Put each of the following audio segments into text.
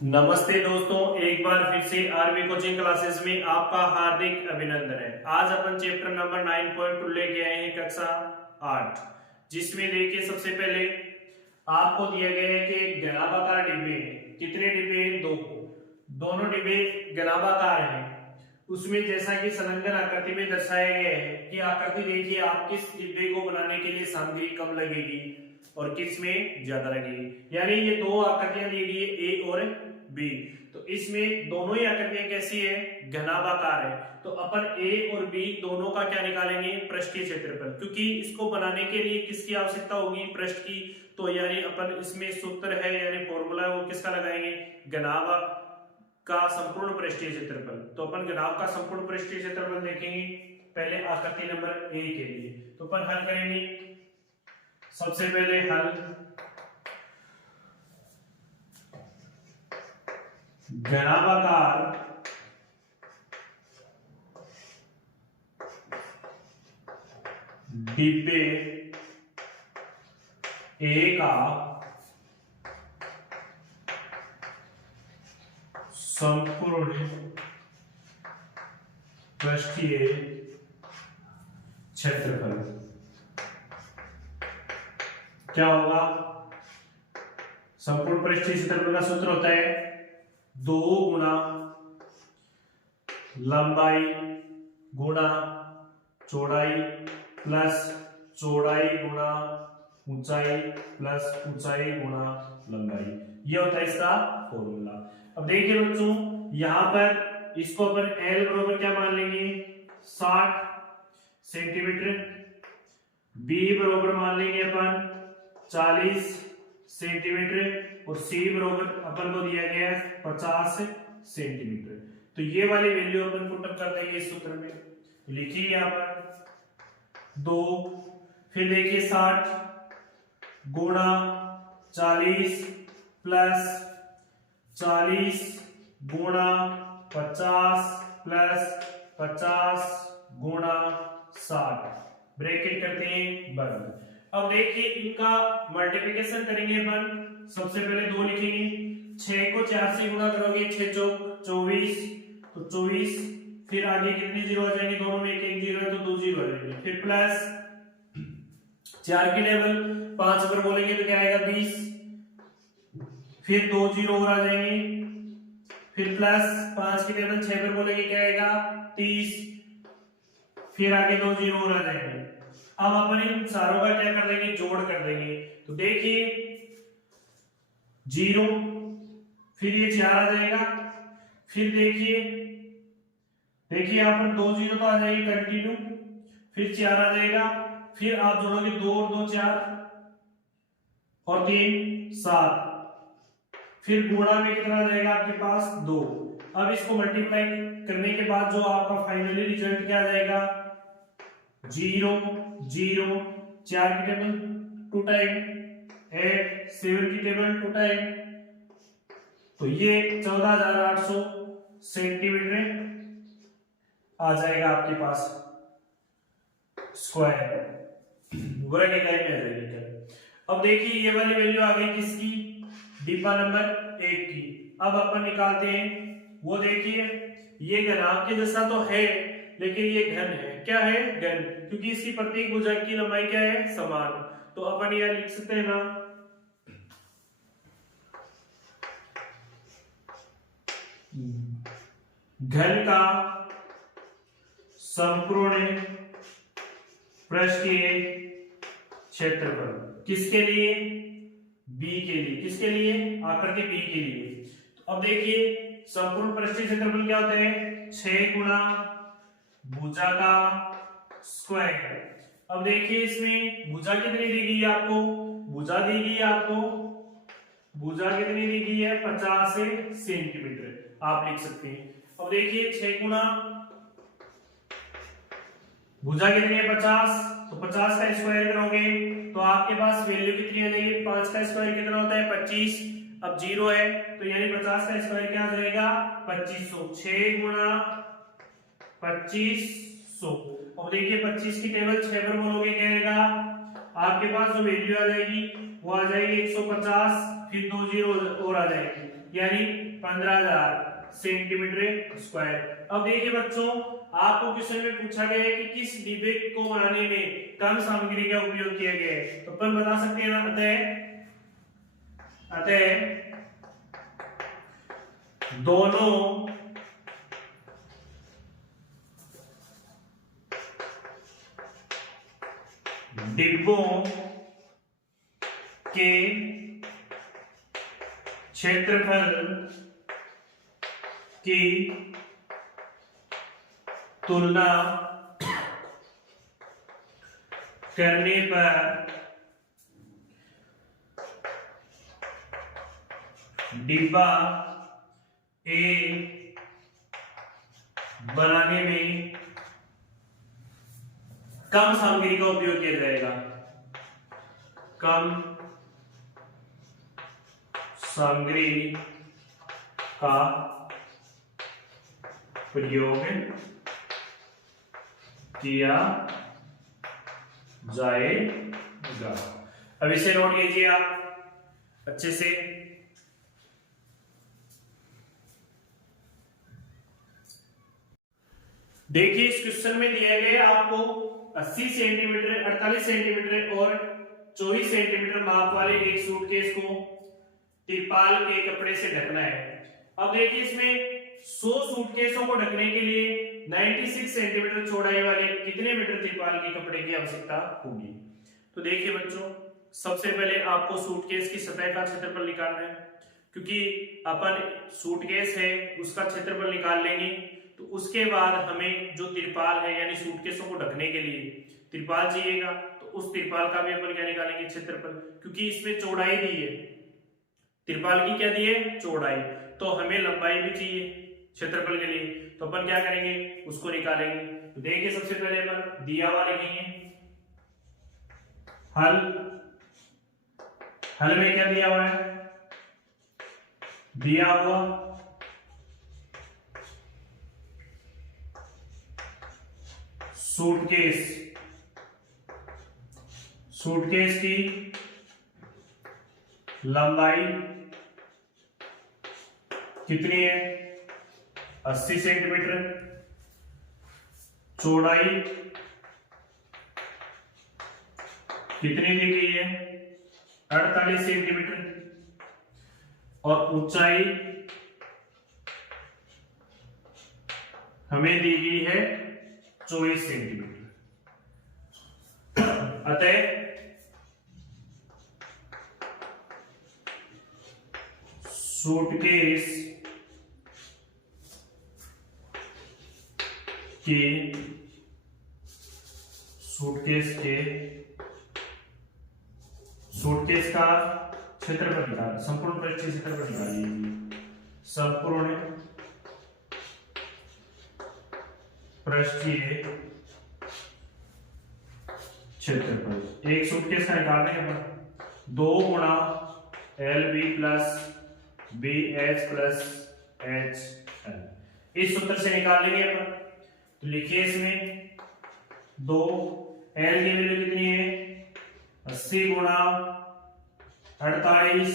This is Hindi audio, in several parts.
नमस्ते दोस्तों, एक बार फिर से आरबी कोचिंग क्लासेस में आपका हार्दिक अभिनंदन है। आज अपन चैप्टर नंबर 9.2 लेके आए हैं, कक्षा 8, जिसमें देखिए सबसे पहले आपको दिया गया है कि घनाभाकार डिब्बे हैं। कितने डिब्बे हैं? दो। दोनों डिब्बे घनाभाकार हैं। उसमें जैसा कि संलग्न आकृति में दर्शाया गया है कि आकृति देखिए, आप किस डिब्बे को बनाने के लिए सामग्री कम लगेगी और किस में ज्यादा लगेगी। यानी ये दो आकृतियां दी गई है, ए और बी। तो इसमें दोनों ही आकृतियां कैसी है? घनाभाकार है। तो अपन ए और बी दोनों का क्या निकालेंगे? पृष्ठीय क्षेत्रफल। क्योंकि इसको बनाने के लिए किसकी आवश्यकता होगी? पृष्ठ की। तो यानी अपन इसमें सूत्र है यानी फॉर्मूला है वो किसका लगाएंगे? घनाभ का संपूर्ण पृष्ठीय क्षेत्रफल। तो अपन घनाभ का संपूर्ण पृष्ठीय क्षेत्रफल देखेंगे पहले आकृति नंबर ए के लिए। तो अपन हल करेंगे। सबसे पहले हल घनाभाकार डिब्बे ए का संपूर्ण पृष्ठीय क्षेत्रफल क्या होगा? संपूर्ण पृष्ठीय क्षेत्रफल का सूत्र होता है 2 गुना लंबाई गुणा चौड़ाई प्लस चौड़ाई गुणा ऊंचाई प्लस ऊंचाई गुणा लंबाई। ये होता है इसका फॉर्मूला। अब देखिए बच्चों, यहां पर इसको अपन L बराबर क्या मान लेंगे? 60 सेंटीमीटर। B बराबर मान लेंगे अपन 40 सेंटीमीटर और C बराबर अपन को दिया गया है 50 सेंटीमीटर। तो ये वाली वैल्यू अपन पुट अप कर देंगे इस सूत्र में। तो लिखिए यहां पर 2, फिर देखिए 60 गुणा 40 प्लस 40 गुणा 50 प्लस 50 गुणा 60, ब्रैकेट करते हैं बंद। अब देखिए इनका मल्टीप्लिकेशन करेंगे अपन। सबसे पहले 2 लिखेंगे, 6 को 4 से गुणा करोगे 6 चौक 24, तो 24। फिर आगे कितने जीरो आ जाएंगे? दोनों में एक एक जीरो है तो 2 जीरो आ जाएंगे। फिर प्लस 4 की टेबल 5 पर बोलेंगे तो क्या आएगा? 20। फिर 2 जीरो और आ जाएंगे। फिर प्लस 5 की टेबल 6 पर बोलेंगे क्या आएगा? 30। फिर आगे 2 जीरो और आ जाएंगे। अब अपन इन सारों का क्या कर देंगे? जोड़ कर देंगे। तो देखिए 0, फिर ये 4 आ जाएगा। फिर देखिए यहां पर 2 जीरो तो आ जाएगी कंटिन्यू, फिर 4 आ जाएगा। फिर आप जोड़ोगे 2 और 2 4 और 3 7। फिर गुणा में कितना आ जाएगा आपके पास? 2। अब इसको मल्टीप्लाई करने के बाद जो आपका फाइनली रिजल्ट क्या आ जाएगा? 0 0, 4 की टेबल 2 टाइम, 8 7 की टेबल 2 टाइम। तो ये 14,800 सेंटीमीटर आ जाएगा आपके पास स्क्वायर वर्ग इकाई में आ जाएगी। अब देखिए ये वाली वैल्यू आ गई किसकी? डिब्बा नंबर 1 की। अब अपन निकालते हैं वो। देखिए ये घनाभ के जैसा तो है लेकिन ये घन है। क्या है? घन, क्योंकि इसकी प्रत्येक भुजा की लंबाई क्या है? समान। तो अपन यह लिख सकते हैं ना, घन का संपूर्ण पृष्ठीय क्षेत्रफल किसके लिए? बी के लिए। किसके लिए? आकृति बी के लिए। तो अब देखिए संपूर्ण पृष्ठीय क्षेत्रफल क्या होता है? 6 गुणा भुजा का स्क्वायर। अब देखिए इसमें भुजा कितनी दी गई है आपको? भुजा दी गई है आपको, भुजा कितनी दी गई है? 50 सेंटीमीटर आप लिख सकते हैं। अब देखिए 6 गुणा भुजा कितनी है? 50, तो 50 का स्क्वायर करोगे तो आपके पास वैल्यू कितनी आ जाएगी? 5 का स्क्वायर कितना होता है? 25। अब 0 है तो यानी 50 का स्क्वायर क्या आ जाएगा? 2500। 6 गुणा 2500। अब देखिए 25 की टेबल 6 पर बोलोगे क्या आएगा? आपके पास जो वैल्यू आ जाएगी वो आ जाएगी 150, फिर 2 जीरो और आ जाएगी, यानी 15,000 सेंटीमीटर स्क्वायर। अब देखिए बच्चों, आपको क्वेश्चन में पूछा गया है कि किस डिब्बे को बनाने में कम सामग्री का उपयोग किया गया है, तो अपन बता सकते हैं ना, अतः दोनों डिब्बों के क्षेत्रफल की तुलना करने पर डिब्बा ए बनाने में कम सामग्री का उपयोग किया जाएगा, कम सामग्री का प्रयोग किया जाएगा। अब इसे नोट कीजिए आप अच्छे से। देखिए इस क्वेश्चन में दिया गया आपको 80 सेंटीमीटर, 48 सेंटीमीटर और 24 सेंटीमीटर माप वाले एक सूटकेस को तिरपाल के कपड़े से ढकना है। अब देखिए इसमें 100 सूटकेसों को ढकने के लिए 96 सेंटीमीटर चौड़ाई वाले कितने मीटर तिरपाल के कपड़े की आवश्यकता होगी। तो देखिए बच्चों, सबसे पहले आपको सूटकेस की सतह का क्षेत्रफल निकालना है, क्योंकि अपन सूटकेस है उसका क्षेत्रफल निकाल लेंगे, तो उसके बाद हमें जो तिरपाल है यानी सूटकेसों को ढकने के लिए तिरपाल चाहिएगा, तो उस तिरपाल का भी अपन क्या निकालेंगे, क्षेत्रफल, क्योंकि इसमें चौड़ाई दी है, तिरपाल की क्या दी है, चौड़ाई, तो हमें लंबाई भी चाहिए क्षेत्रफल के लिए, तो अपन क्या करेंगे, उसको निकालेंगे। तो देखिए सबसे पहले अपन दिया हुआ लिखेंगे, हल में क्या दिया हुआ है, दिया हुआ सूटकेस की लंबाई कितनी है, 80 सेंटीमीटर, चौड़ाई कितनी दी गई है, 48 सेंटीमीटर, और ऊंचाई हमें दी गई है 24 सेंटीमीटर। अतः सूटकेस का क्षेत्रफल निकाल, संपूर्ण पृष्ठीय क्षेत्रफल निकालिए, संपूर्ण पृष्ठीय क्षेत्रफल। एक सूटकेस का निकालने के बाद 2 गुणा LB plus BH plus HL, इस सूत्र से निकाल लेंगे अपन। तो लिखिए इसमें 2, L की वैल्यू कितनी है, 80 गुणा 48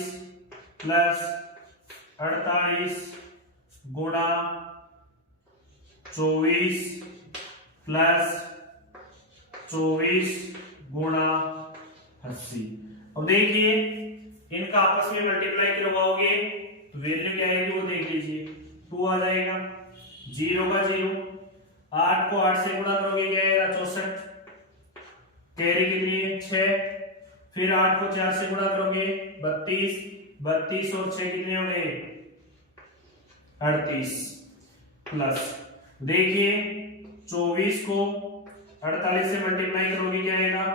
प्लस 48 गुणा 24 प्लस 24 गुणा 80। अब देखिए इनका आपस में मल्टीप्लाई करवाओगे तो वैल्यू क्या आएगी वो देख लीजिए, 2 आ जाएगा, 0 का 0, 8 को 8 से गुणा करोगे क्या आएगा, 64, कैरी कितनी है 6, फिर 8 को 4 से गुणा करोगे 32, 32 और 6 कितने हो गए 38, प्लस देखिए 24 को 48 से मल्टीप्लाई करोगे क्या आएगा,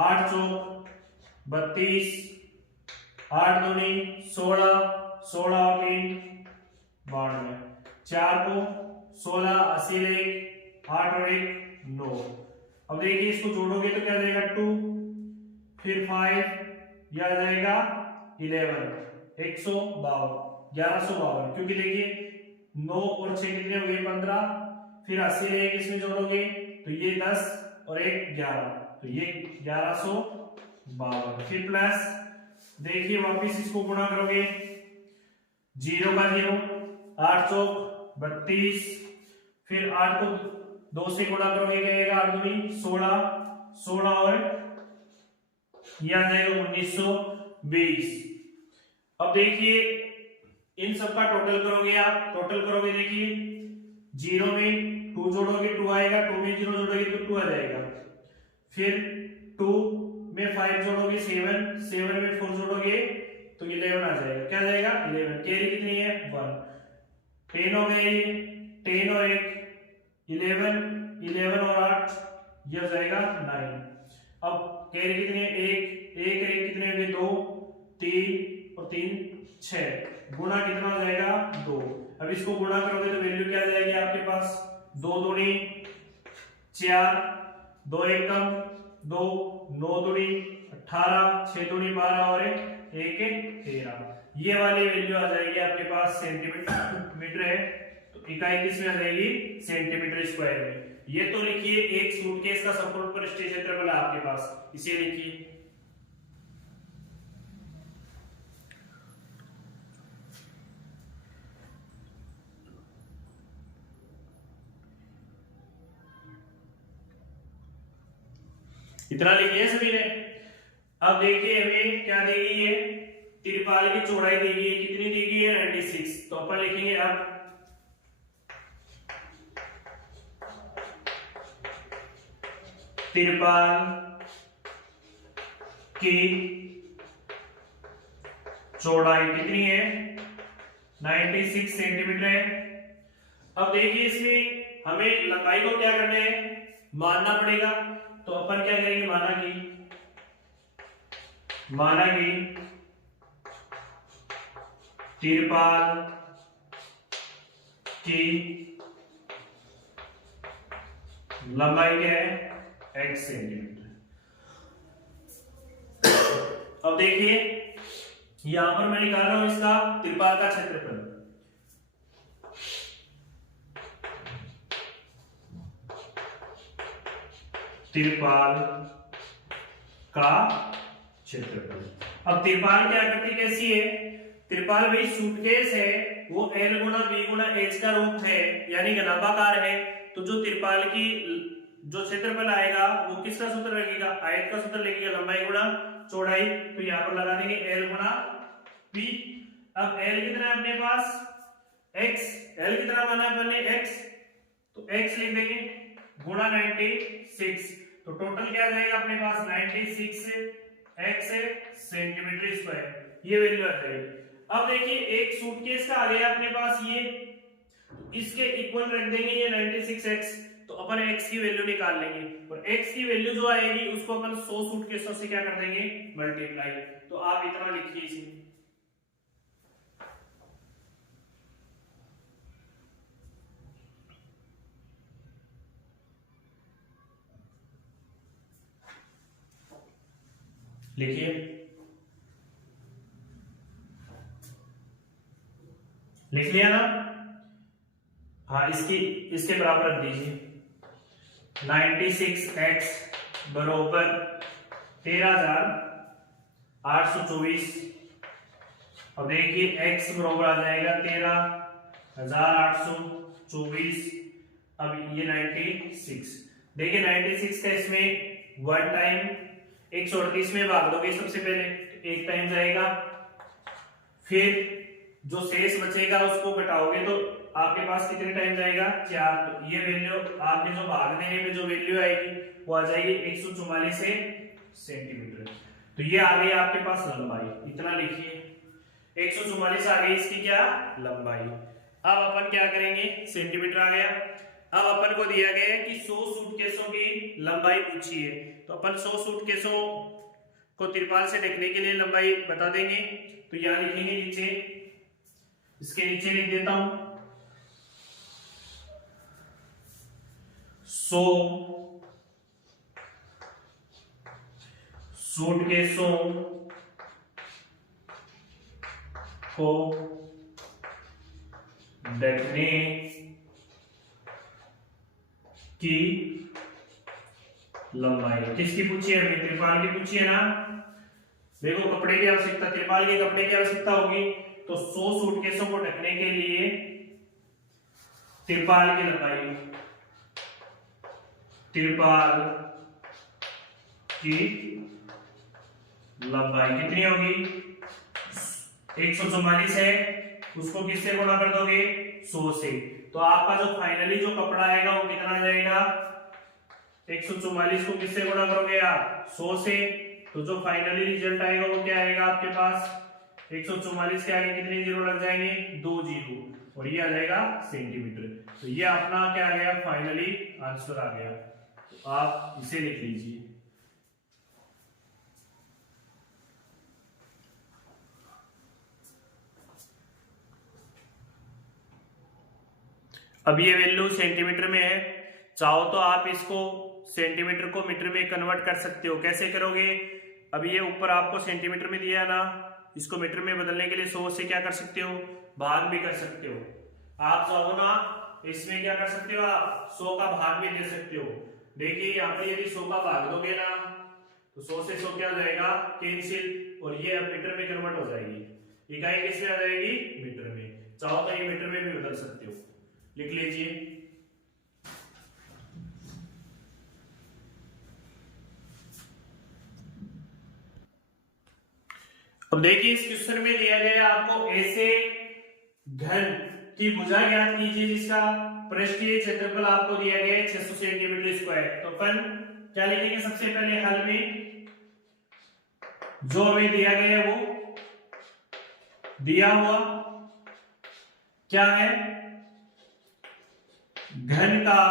8 चौक 32, 8 दूनी 16, 16 और 3 92, 4 को 16, 80 1, 8 और 1 9। अब देखिए इसको जोड़ोगे तो क्या जाएगा 2, फिर 5, यह आ जाएगा 11, 152, 1152, क्योंकि देखिए 9 और 6 कितने हो गए 15, फिर 80 1 इसमें जोड़ोगे तो ये 10 और 1 11, तो ये 1152, फिर प्लस देखिए वापिस इसको गुणा करोगे, 0 का 0, 8 चौक 32, फिर 8 को 2 से गुणा करोगे क्या आएगा, 8 दूनी 16, 16 और ये आ जाएगा 1920। अब देखिए इन सब का टोटल करोगे, आप टोटल करोगे, देखिए 0 में 2 जोड़ोगे 2 आएगा, 2 में 0 जोड़ोगे तो 2 आ जाएगा, फिर 2 में 5 जोड़ोगे 7, 7 में 4 जोड़ोगे तो 11 आ जाएगा, क्या जाएगा 11। कैरी कितनी है 1, 10 हो गए, 10 और 1 11, 11 और 8 ये हो जाएगा 9। अब कैरी कितनी है 1, 1 और 1 कितने हो गए 2, 3 और 3 6, गुणा कितना हो जाएगा 2। अब इसको गुणा करोगे तो वैल्यू क्या आ जाएगी आपके पास, 2 दूनी 4, 2 एक कम 2, 9 दूनी 18, 6 दूनी 12 और 1 13, ये वाली वैल्यू आ जाएगी आपके पास सेंटीमीटर है तो इकाई किसमें आ जाएगी सेंटीमीटर स्क्वायर में। ये तो लिखिए एक सूटकेस का सपोर्ट पर स्ट्रेस क्षेत्रफल है आपके पास, इसे लिखिए। इतना लिखिए सभी ने। अब देखिए हमें क्या दी गई है, तिरपाल की चौड़ाई दी गई है, कितनी दी गई है 96, तो अपन लिखेंगे अब तिरपाल की चौड़ाई कितनी है 96 सेंटीमीटर है। अब देखिए इसमें हमें लंबाई को क्या करना है, मानना पड़ेगा, तो अपन क्या करेंगे, माना कि तिरपाल की लंबाई क्या है x सेंटीमीटर। अब देखिए यहां पर मैं निकाल रहा हूं इसका तिरपाल का क्षेत्रफल, तिरपाल का क्षेत्रफल। अब तिरपाल क्या आकृति कैसी है, तिरपाल भाई सूटकेस है, वो L गुना B गुना H का रूप है, यानी घनाभाकार है, तो जो तिरपाल की जो क्षेत्रफल आएगा वो किसका सूत्र लगेगा, आयत का सूत्र लगेगा, लंबाई गुना चौड़ाई। तो यहाँ पर लगा देंगे L गुना B। अब L कितना है अपने पास x, L कितना माना है अपने x, तो x लिख देंगे गुणा 96, तो टोटल क्या आ जाएगा अपने पास 96 x सेंटीमीटर स्क्वायर, ये वैल्यू आ जाएगी। अब देखिए एक सूटकेस का आ गया अपने पास ये, इसके इक्वल रख देंगे ये 96x, तो अपन x की वैल्यू निकाल लेंगे, और x की वैल्यू जो आएगी उसको अपन 100 सूटकेसों से क्या कर देंगे मल्टीप्लाई। तो आप इतना लिखिए इसमें, लिखिए लिख लिया ना, हाँ इसके बराबर रख दीजिए 96x बरोबर 13,824। अब देखिए x बरोबर आ जाएगा 13,824, अब ये 96, देखिए 96 का इसमें 1 टाइम 138 में भाग दोगे सबसे पहले, एक टाइम जाएगा, फिर जो शेष बचेगा उसको घटाओगे तो आपके पास कितने टाइम जाएगा 4, तो ये वैल्यू आपने जो भाग देने में जो वैल्यू आएगी वो आ जाएगी 144 सेंटीमीटर। तो ये आ गई आपके पास लंबाई, इतना लिखिए 144 आ गई इसकी क्या लंबाई। अब अपन क्या करेंगे, सेंटीमीटर आ गया, अब अपन को दिया गया है कि 100 सूटकेसों की लंबाई पूछी है, तो अपन 100 सूटकेसों को तिरपाल से ढकने के लिए लंबाई बता देंगे। तो यहां लिखेंगे नीचे, इसके नीचे लिख देता हूं 100 सूटकेसों को ढकने की लंबाई, किसकी पूछी है, तिरपाल की पूछी है ना, देखो कपड़े की आवश्यकता, तिरपाल के कपड़े की आवश्यकता होगी, तो 100 सूटकेसों को ढकने के लिए तिरपाल की लंबाई, तिरपाल की लंबाई कितनी होगी? 144 है, उसको किससे गुणा कर दोगे? 100 से। तो आपका जो फाइनली जो कपड़ा आएगा वो कितना आ जाएगा? 144 को किससे गुणा करोगे आप? 100 से। तो जो फाइनली रिजल्ट आएगा वो क्या आएगा आपके पास? 144 के आगे कितने जीरो लग जाएंगे? 2 जीरो, और ये आ जाएगा सेंटीमीटर। तो ये अपना क्या आ गया? फाइनली आंसर आ गया। तो आप इसे लिख लीजिए। अब ये वैल्यू सेंटीमीटर में है, चाहो तो आप इसको सेंटीमीटर को मीटर में कन्वर्ट कर सकते हो। कैसे करोगे? अब ये ऊपर आपको सेंटीमीटर में दिया है ना, इसको मीटर में बदलने के लिए 100 से क्या कर सकते हो? भाग भी कर सकते हो। आप चाहो ना इसमें क्या कर सकते हो? आप 100 का भाग भी दे सकते हो। देखिए यहाँ पे यदि 100 का भाग दोगे ना, तो 100 से 100 क्या हो जाएगा? कैंसिल, और ये अब मीटर में कन्वर्ट हो जाएगी। इकाई किसमें आ जाएगी? मीटर में। चाहो तो ये मीटर में भी बदल सकते हो। लिख लीजिए। अब देखिए इस क्वेश्चन में दिया गया आपको ऐसे घन की भुजा ज्ञात कीजिए जिसका पृष्ठीय क्षेत्रफल आपको दिया गया है 600 सेंटीमीटर स्क्वायर। तो अपन क्या लिखेंगे? सबसे पहले हल में जो हमें दिया गया है वो दिया हुआ क्या है? घन का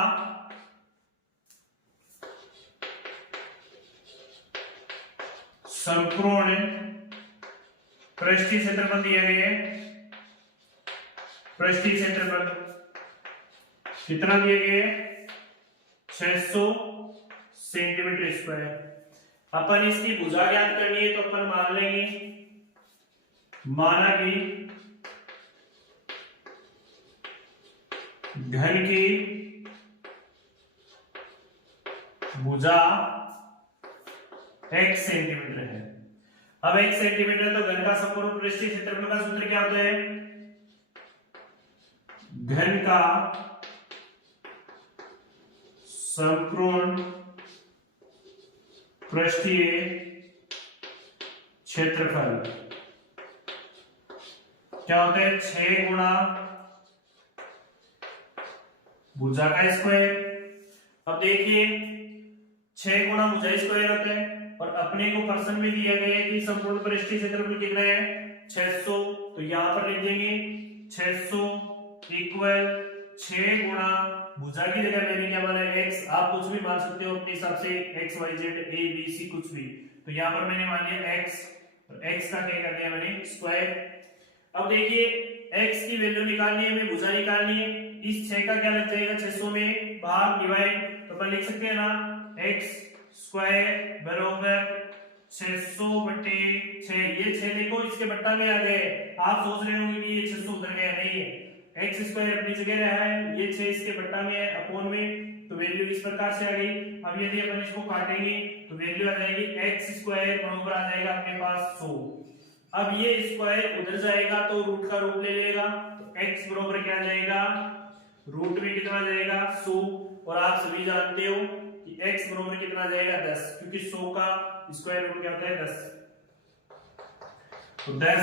संपूर्ण पृष्ठीय क्षेत्रफल दिया गया है। पृष्ठीय क्षेत्रफल कितना दिया गया है? 600 सेंटीमीटर स्क्वायर। अपन इसकी भुजा ज्ञात करनी है, तो अपन मान लेंगे, माना कि घन की भुजा x सेंटीमीटर है। अब x सेंटीमीटर, तो घन का संपूर्ण पृष्ठीय क्षेत्रफल का सूत्र क्या होता है? घन का संपूर्ण पृष्ठीय क्षेत्रफल क्या होता है? 6 गुणा भुजा का स्क्वायर। अब देखिए 6 गुणा भुजा स्क्वायर होता है, और अपने को पर्सन में दिया गया है कि संपूर्ण पृष्ठीय क्षेत्रफल कितना है? 600। तो यहां पर लिख देंगे 600 इक्वल 6 गुणा भुजा की जगह मैंने क्या माना है? x। आप कुछ भी मान सकते हो अपने हिसाब से, x y z a b c कुछ भी। तो यहां पर मैंने मान लिया x, और x का क्या कर दिया मैंने? स्क्वायर। अब देखिए x की वैल्यू निकालनी है, हमें भुजा निकालनी है। इस 6 का क्या लग जाएगा? 600 में भाग डिवाइड, तो अपन लिख सकते हैं ना x स्क्वायर बराबर 600 बटे 6। ये 6 देखो इसके बट्टा में आ गए। आप सोच रहे होंगे कि ये 600 उधर गया, नहीं है, x स्क्वायर अपनी जगह रहा है, ये 6 इसके बट्टा में है अपोन में, तो वैल्यू इस प्रकार से आ गई। अब यदि अपन इसको काटेंगे तो वैल्यू आ जाएगी x स्क्वायर बराबर आ जाएगा अपने पास 100। अब ये स्क्वायर उधर जाएगा तो रूट का रूप ले लेगा, तो x बराबर क्या आ जाएगा? रूट में कितना आ जाएगा? 100। और आप सभी जानते हो कि x बराबर कितना आ जाएगा? 10, क्योंकि 100 का स्क्वायर रूट क्या होता है? 10। तो 10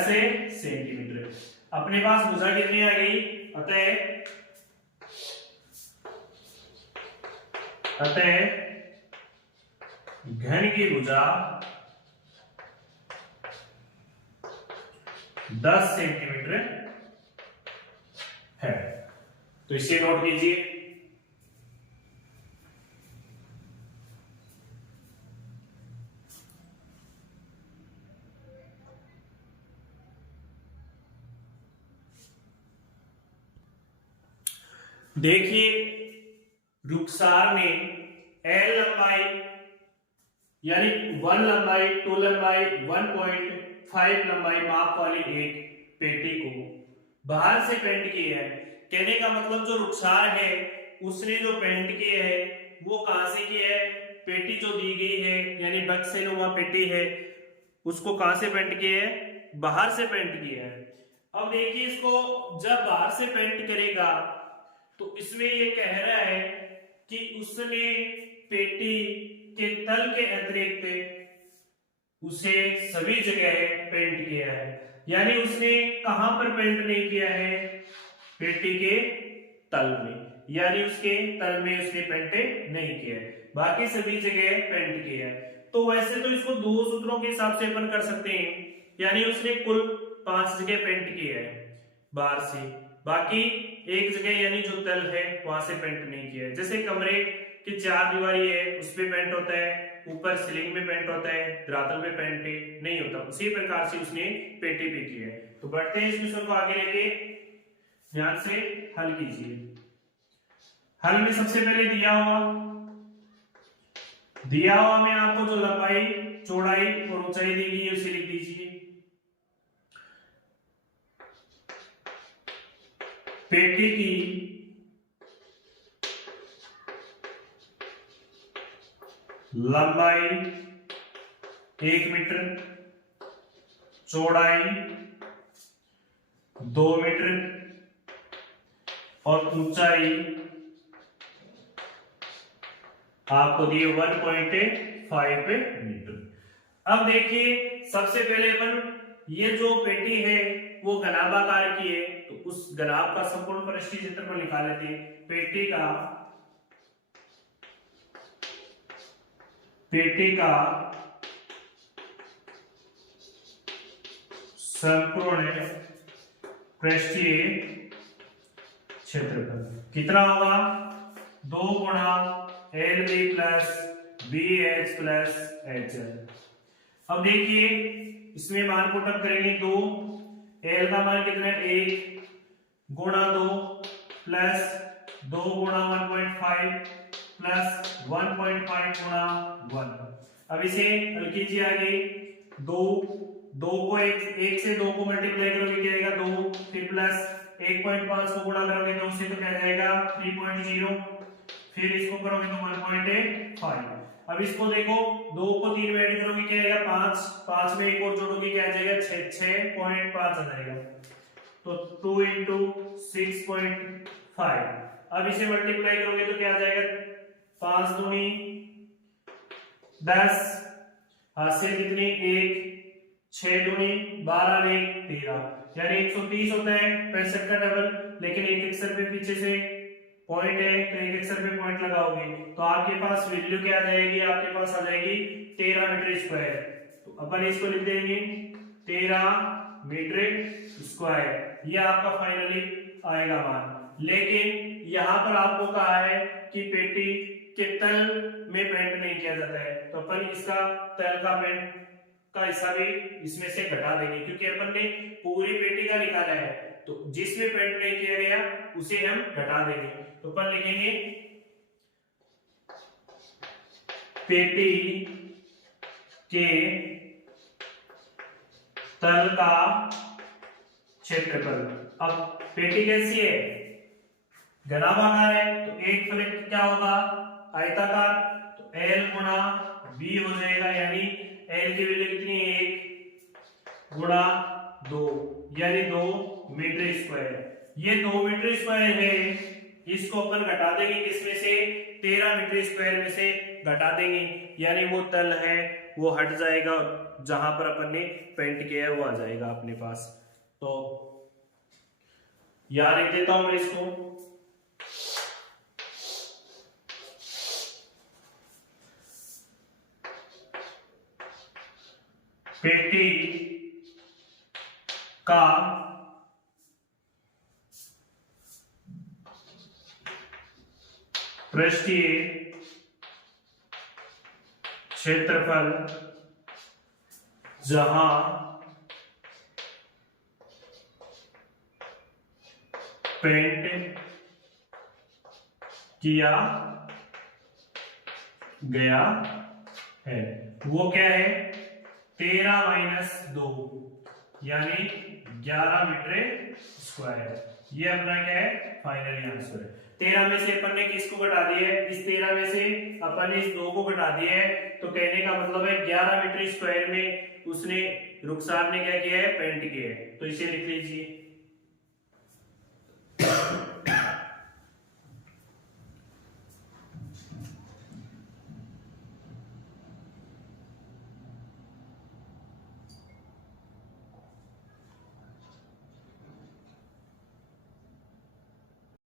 सेंटीमीटर। अपने पास भुजा कितनी आ गई? अतः घन की भुजा 10 सेंटीमीटर है। तो इसे नोट कीजिए। देखिए रुखसार में L लंबाई यानी 1 लंबाई, 2 लंबाई, 1.5 लंबाई माप वाली एक पेटी को बाहर से पेंट की है। कहने का मतलब जो रुखसार है उसने जो पेंट की है वो कहां से की है? पेटी जो दी गई है यानी बक्सेनुमा पेटी है उसको कहां से पेंट किया है, बाहर से पेंट किया है। अब देखिए इसको जब बाहर से पेंट करेगा तो इसमें ये कह रहा है कि उसने पेटी के तल के अतिरिक्त उसे सभी जगह पेंट किया है, यानी उसने कहां पर पेंट नहीं किया है, पेटी के तल में, यानी उसके तल में उसने पेंट नहीं किया है, बाकी सभी जगह पेंट किया है। तो वैसे तो इसको दो सूत्रों के हिसाब से अपन कर सकते हैं, यानी उसने कुल 5 जगह पेंट किया है बाहर से, बाकी एक जगह यानी जो तल है वहां से पेंट नहीं किया है। जैसे कमरे की 4 दीवारी है उस पे पेंट होता है, ऊपर सीलिंग में पेंट होता है, धरातल में पेंट नहीं होता, उसी प्रकार से उसने पेटी पे किया है। तो बढ़ते हैं इस क्वेश्चन को आगे लेके, ध्यान से हल कीजिए। हल में सबसे पहले दिया हुआ में आपको जो लंबाई, चौड़ाई और ऊंचाई दी गई है उसे लिख दीजिए। पेटी की लंबाई 1 मीटर, चौड़ाई 2 मीटर और ऊंचाई आपको दिए 1.5 मीटर। अब देखिए सबसे पहले अपन ये जो पेटी है वो घनाभाकार की है, तो उस घनाभ का संपूर्ण पृष्ठीय क्षेत्रफल निकाल लेते हैं। पेटी का संपूर्ण पृष्ठीय क्षेत्रफल कितना होगा, 2 गुणा l b plus b h plus h l. अब देखिए इसमें मान पुट अप करेंगे 2, एल का मान कितना है 1 गुणा 2 प्लस 2 गुणा 1.5 प्लस 1.5 गुणा 1। अब इसे हल कीजिए आगे, 2 को 1 से 2 को मल्टीप्लाई करोगे क्या आएगा 2, फिर प्लस 1.5 को गुणा करोगे 2 से तो क्या जाएगा 3.0, फिर इसको करोगे तो 1.5। अब इसको देखो 2 को 3 में ऐड करोगे क्या आएगा 5 में एक और जोड़ोगे क्या आ जाएगा 6.5 आ जाएगा, तो 2 into 6.5। अब इसे मल्टीप्लाई करोगे तो क्या आ जाएगा 5 दूनी 10, हासिल कितनी 1, 6 दूनी 12 में 13, यानी 130 होता है 65 का डबल, लेकिन एक अक्षर पे पीछे से पॉइंट है तो एक अक्षर पे पॉइंट लगाओगे तो आपके पास वैल्यू क्या आ जाएगी, आपके पास आ जाएगी 13 मीटर स्क्वायर। तो अपन इसको लिख देंगे 13 मीटर स्क्वायर, ये आपका फाइनली आएगा मान। लेकिन यहां पर आपको कहा है कि पेटी के तल में पेंट नहीं किया जाता है, तो अपन इसका तल का पेंट का हिस्सा भी इसमें से घटा देंगे, क्योंकि अपन ने पूरी पेटी का निकाला है, तो जिसमें पेंट नहीं किया गया उसे हम घटा देंगे। तो अपन लिखेंगे पेटी के तल का क्षेत्रफल। अब पेटी कैसी है, घनाभाकार है, तो एक फलक क्या होगा आयताकार, तो L गुणा B हो जाएगा, यानी L की वैल्यू कितनी है 1 गुणा 2, यानी 2 मीटर स्क्वायर। ये 2 मीटर स्क्वायर है, इसको अपन घटा देंगे किसमें से 13 मीटर स्क्वायर में से घटा देंगे, यानी वो तल है वो हट जाएगा, जहां पर अपन ने पेंट किया है वो आ जाएगा अपने पास। तो यहां लिख देता हूं मैं इसको, पेटी का पृष्ठीय क्षेत्रफल जहां पेंट किया गया है वो क्या है 13 माइनस 2, यानी 11 मीटर स्क्वायर। ये अपना क्या है फाइनल आंसर है। 13 में से अपन ने किसको घटा दिया है, इस 13 में से अपन ने इस 2 को घटा दिया है, तो कहने का मतलब है 11 मीटर स्क्वायर में उसने रुखसार ने क्या किया है, पेंट किया है, तो इसे लिख लीजिए।